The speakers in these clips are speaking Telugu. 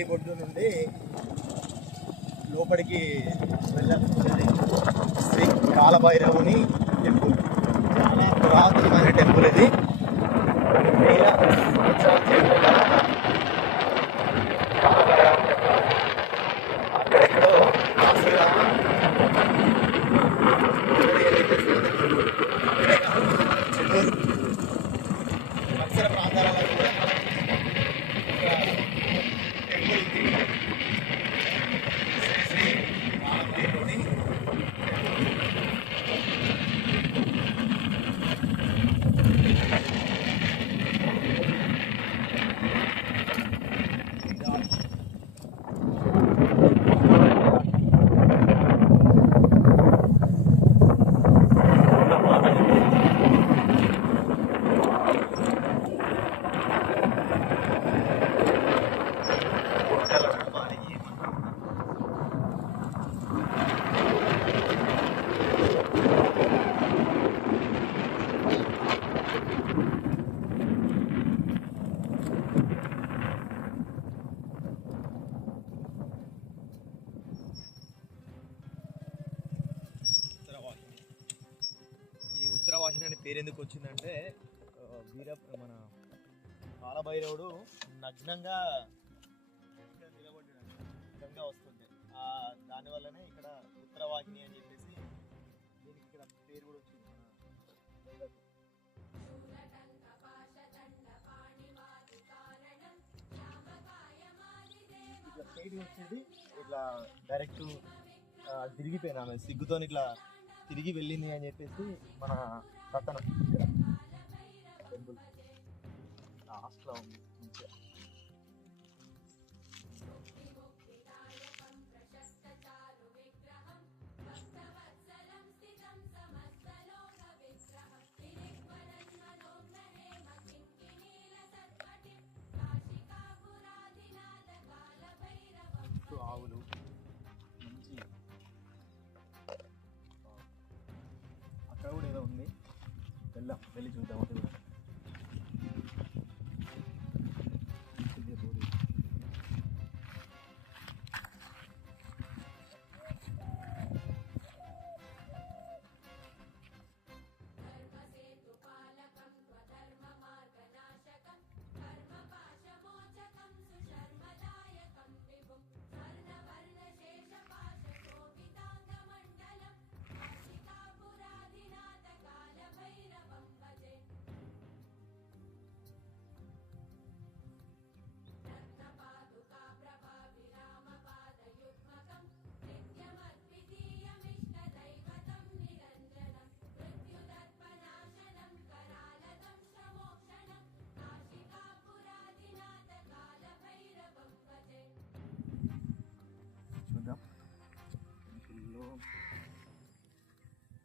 నడిబొడ్డు నుండి లోపలికి వెళ్ళాల్సి శ్రీ కాలభైరవుని టెంపుల్. చాలా పురాతనమైన టెంపుల్ ఇది. వేల సంవత్సరాల చరిత్ర అక్కడెక్కడో చిత్తూరు పరిసర ప్రాంతాలలో కూడా టెంపుల్ శ్రీ రామదేవుని ఉత్తరవాహిని అనే పేరు ఎందుకు వచ్చిందంటే మన కాలభైరవుడు నగ్నంగా నిలబడ్డాడు, నగ్నంగా వస్తుంది. దానివల్లనే ఇక్కడ ఉత్తరవాహిని అని చెప్పేసి దీనికి ఇక్కడ పేరు కూడా వచ్చింది. ఇట్లా సైడ్ వచ్చేది ఇట్లా డైరెక్ట్ తిరిగిపోయినా ఆమె సిగ్గుతో ఇట్లా తిరిగి వెళ్ళింది అని చెప్పేసి మన కథనం. టెంపుల్ లాస్ట్లో ఉంది. ఆవులు మంచి అక్కడ కూడా ఏదో ఉంది, వెళ్ళి చూద్దాం. అది కూడా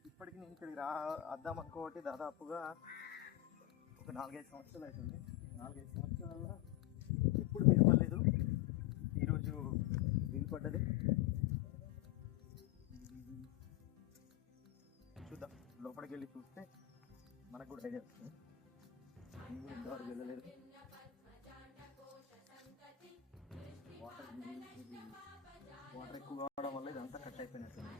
ఇప్పటికి నేను ఇక్కడికి వద్దాం అనుకోబట్టి దాదాపుగా ఒక 4-5 సంవత్సరాలు అవుతుంది. 4-5 సంవత్సరాల్లో ఎప్పుడు వీలు పడలేదు. ఈరోజు వీలు పడ్డది. చూద్దాం, లోపలికి వెళ్ళి చూస్తే మనకు కూడా ఐడియా వస్తుంది. నేను కూడా ఇంతవరకు వెళ్ళలేదు. వాటర్ ఎక్కువ కావడం వల్ల ఇదంతా కట్ అయిపోయినట్టుంది.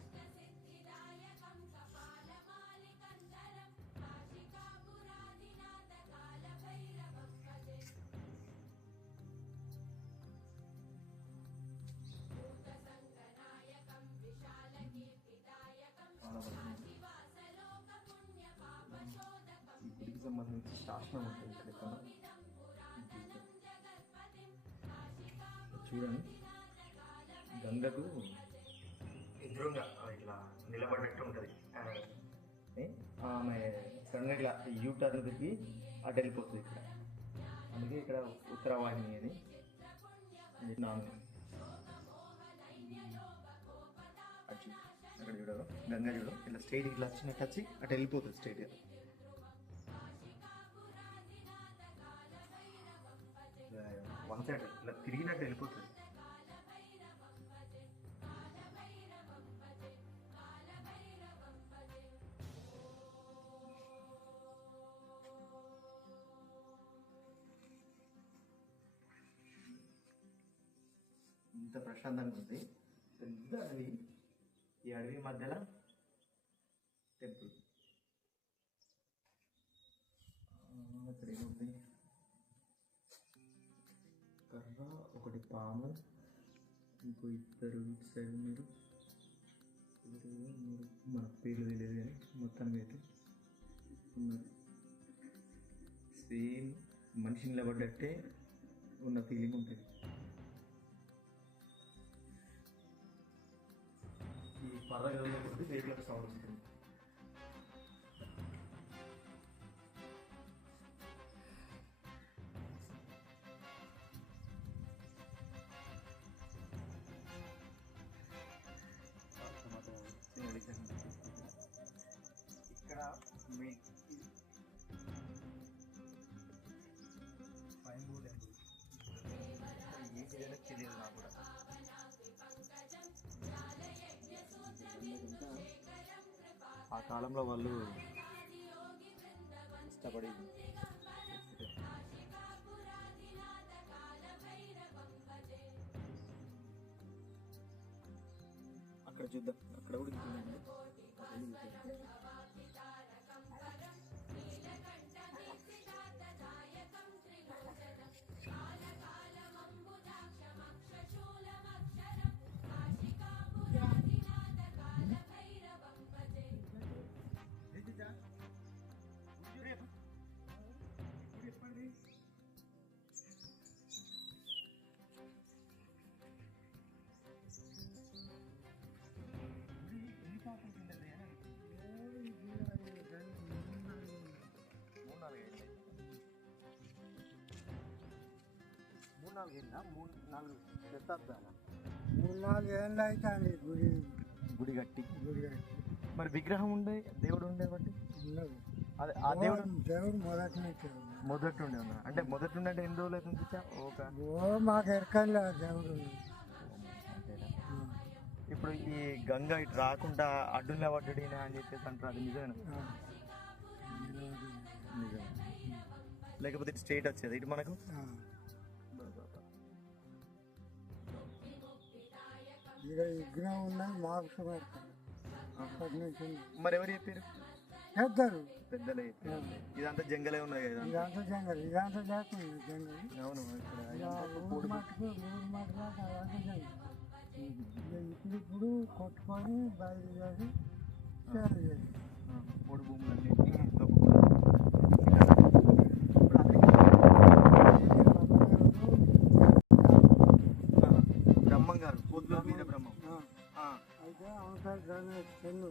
ఈ గుడికి సంబంధించి శాసనం ఉంటుంది ఇక్కడ. చూడండి, గంగకు ఎదురుగా ఇట్లా నిలబడినట్టు ఉంటుంది. ఆమె సడన్గా ఇట్లా యూటర్న్ తిరిగి అటు వెళ్ళిపోతుంది ఇక్కడ. అందుకే ఇక్కడ ఉత్తరవాహిని అని నాను అక్కడ చూడరు. గంగ చూడు ఇట్లా స్ట్రైట్ ఇట్లా వచ్చినట్టు వచ్చి అటు వెళ్ళిపోతుంది స్ట్రైట్గా. వన్ సైడ్ ఇట్లా తిరిగినట్టు వెళ్ళిపోతుంది. ఇంత ప్రశాంతంగా ఉంది. పెద్ద అడవి, ఈ అడవి మధ్యలో టెంపుల్. ఇక్కడ ఏముంది, కర్ర, ఒకటి పాము, ఇంకో ఇద్దరు ఇటు సైడ్ ఉన్నారు. మన పేర్లు తెలియదు కానీ మొత్తానికి అయితే ఉన్నారు. సేమ్ మనిషి నిలబడ్డట్టే ఉన్న ఫీలింగ్ ఉంటుంది. ఈ పర్రగల్లో కొద్ది వెహికల్ సౌండ్ వస్తుంది. ఇక్కడ మీ స్వయంభూ టెంపుల్ ఏ తెలియదు తెలియదు నాకు కూడా. ఆ కాలంలో వాళ్ళు ఇష్టపడి అక్కడ చూద్దాం, అక్కడ కూడా ఉంటుందండి. మూడు నాలుగు ఏళ్ళు అవుతుంది గుడి కట్టి. గుడి కట్టి. మరి విగ్రహం ఉండే, దేవుడు ఉండే బట్టి ఉన్నది. అదే ఆ దేవుడు మొదటి నుంచి మొదటి ఉండే ఉన్నా అంటే మొదటి నుండి అంటే ఎన్ని రోజులు అవుతుంది? ఒక మాకు ఎరకలే దేవుడు. ఇప్పుడు ఈ గంగ ఇటు రాకుండా అడ్డునే పడ్డడినా అని చెప్పేసి అంటారు, అది నిజమేనా? నిజమే. లేకపోతే ఇటు స్ట్రైట్ వచ్చేది ఇటు మనకు. ఇక విగ్రహం ఉన్నది మాకు అప్పటి నుంచి. మరి ఎవరు చెప్పారు? పెద్దలు పెద్దలే చెప్పారు. ఇదంతా జంగలే ఉన్నది కదా. ఇదంతా జంగల్, ఇదంతా చేస్తుంది జంగల్. అవును. ఊరు మట్టుకు అదంతా జంగల్. ఇప్పుడు కొట్టుకొని బయలుదేరి చేరు చేసి పొడి భూములన్నీ బ్రహ్మం గారు పొద్దుల మీద బ్రహ్మం. అయితే అవుతారు గణేష్ చెన్ను.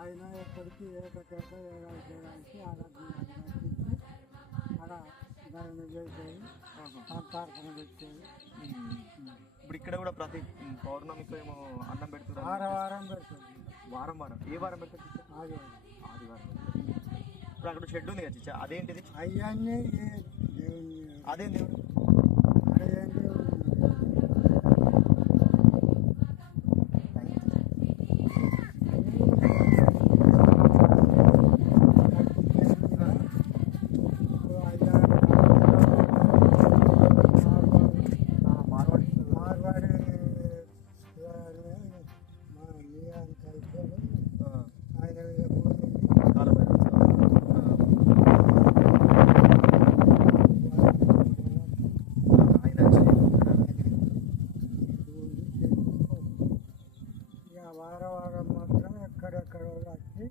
ఆయన ఎప్పటికీ ఏకటేక చేయడానికి అలా దాన్ని చేసేది, సంతార్పణ పెట్టేది. ఇప్పుడు ఇక్కడ కూడా ప్రతి పౌర్ణమికి ఏమో అన్నం పెడుతున్నారు. వారం పెడుతుంది. వారం వారం ఏ వారం పెడతారు? ఆదివారం. ఆదివారం. ఇప్పుడు అక్కడ షెడ్ ఉంది కదా చిచ్చా, అదేంటిది? అవన్నీ దేవుని. అదేం దేవుడు? అదేం దేవుడు? వారం మాత్రం ఎక్కడెక్కడ వచ్చి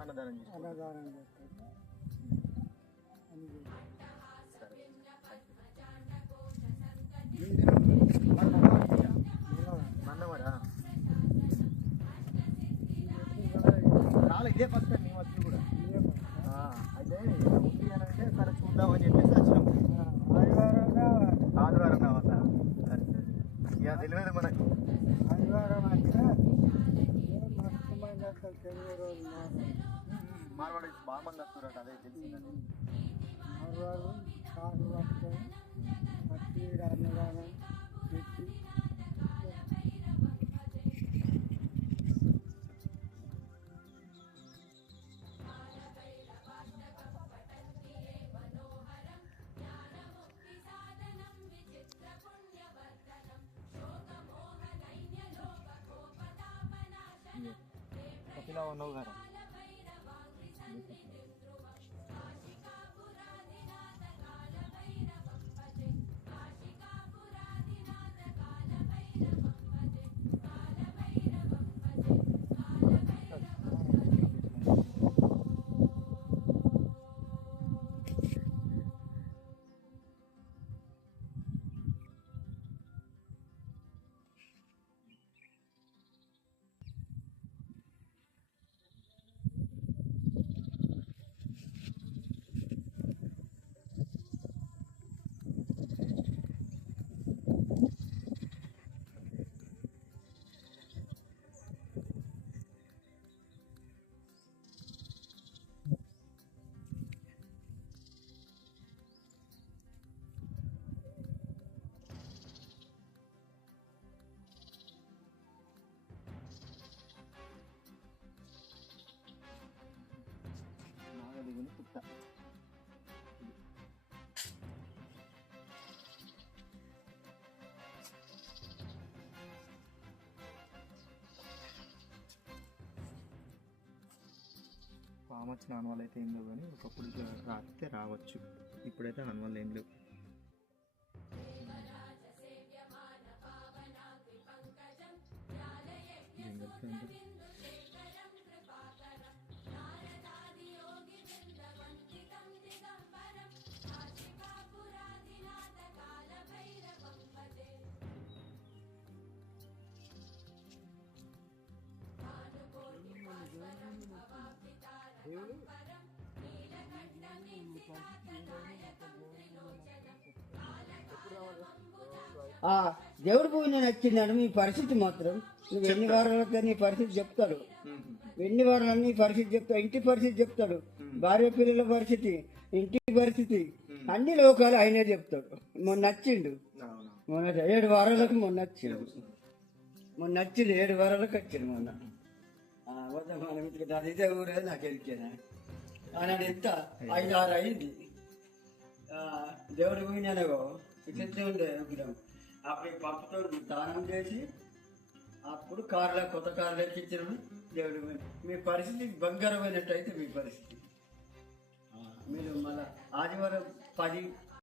అన్నదానం చేస్తారు. మన్నవరా ఇదే ఫస్ట్ టైం మేము వచ్చి కూడా. అయితే ఉంది అని అంటే సరే చూద్దామని చెప్పేసి వచ్చినాం. ఆదివారం రావాలా? ఇక తెలియదు మనకు. ఆదివారం అంటే మార్వాడి బాగా మంది వస్తున్నారు, అదే తెలిసిందండి. ఆదివారం కారు పట్టుకొని పట్టి అన్నదానం పెట్టి ఉన్నావు కదా. నాగలిగుని పుట్ట. పాము వచ్చిన అనువాలు అయితే ఏం లేవు, కానీ ఒకప్పుడు ఇట్లా రాస్తే రావచ్చు. ఇప్పుడైతే అనువాలు ఏం లేవు. జంగల్ ఫ్రెండ్. దేవుడి పూజ నచ్చిందని మీ పరిస్థితి మాత్రం నువ్వు ఎన్ని వారాలతో నీ పరిస్థితి చెప్తాడు. ఎన్ని వారాలు నీ పరిస్థితి చెప్తాడు, ఇంటి పరిస్థితి చెప్తాడు, భార్య పిల్లల పరిస్థితి, ఇంటి పరిస్థితి, అన్ని లోకాలు ఆయనే చెప్తాడు. మొన్న నచ్చిండు, మొన్న 7 వారాలకు మొన్న వచ్చిండు, 7 వారాలకు వచ్చిండు మొన్న. మన ఇంటికి దాని ఇదే ఊరే నాకు ఎరికేనా ఆనాడు ఎంత 5-6 అయింది. దేవుడి పోయినానో ఇట్లే ఉండే విగ్రహం. అప్పుడు పప్పుతో దానం చేసి అప్పుడు కొత్త కార్లో ఎక్కించడం దేవుడు. మీ పరిస్థితి బంగారమైనట్టయితే మీ పరిస్థితి మీరు మళ్ళీ ఆదివారం 10